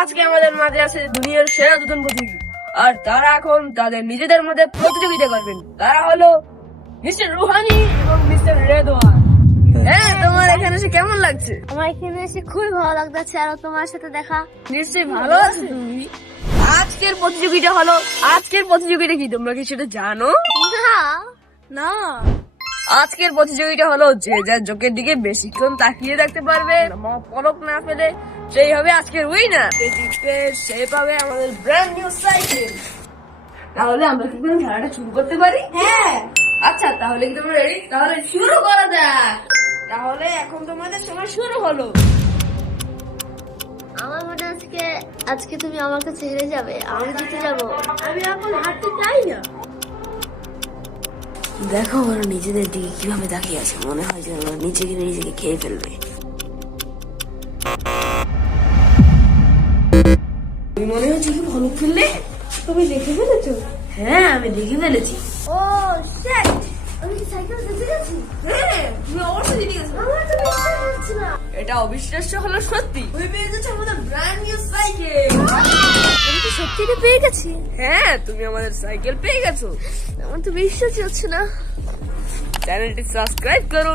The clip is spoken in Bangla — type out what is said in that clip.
আজকে আমাদের মাঝে আছে দুনিয়ার সেরা দুজন প্রতিযোগী, আর তারা এখন তাদের নিজেদের মধ্যে প্রতিযোগিতা করবেন। তারা হলো মিস্টার রুহানি এবং মিস্টার রেদওয়ান। হ্যাঁ, তোমার এখানে এসে কেমন লাগছে? আমার এখানে এসে খুবই ভালো লাগছে, আর তোমার সাথে দেখা। নিশ্চয়ই ভালো আছো তুমি। আজকের প্রতিযোগিতা কি তোমরা কি সেটা জানো? না না, আজকের প্রতিযোগিতা হলো যে যার চোখের দিকে বেশিক্ষণ তাকিয়ে থাকতে পারবে, পলক না ফেলে, সেই হবে আজকের উইনার। সে পাবে আমাদের ব্র্যান্ড নিউ সাইকেল। তাহলে আমরা কি করে খেলাটা শুরু করতে পারি? হ্যাঁ। আচ্ছা, তাহলে কি তোমরা রেডি? তাহলে শুরু করা যাক। তাহলে এখন তোমাদের সময় শুরু হলো। আমার মনে আজকে তুমি আমার কাছে হেরে যাবে, আমি জিতে যাবো। আমি এখন হাঁটতে চাই না। দেখো ওরা নিজেদের দিকে কিভাবে তাকিয়ে আছে, মনে হয় যে ওরা নিজেকে খেয়ে ফেলবে। তুমি মনে হচ্ছে কি ভালো খেললে? তুমি দেখে ফেলেছো? হ্যাঁ, আমি দেখে ফেলেছি। ও শিট, আমি কি সাইকেল জিতে গেছি? হ্যাঁ, তুমি অবশ্যই জিতে গেছো। আমার তো বিশ্বাস হচ্ছে না। এটা অবিশ্বাস্য হলো সত্যি। তুমি পেয়ে গেছো আমাদের ব্র্যান্ড নিউ সাইকেল। আমি কি সত্যি এটা পেয়ে গেছি? হ্যাঁ, তুমি আমাদের সাইকেল পেয়ে গেছো। আমার তো বিশ্বাসই হচ্ছে না। চ্যানেলটি সাবস্ক্রাইব করুন।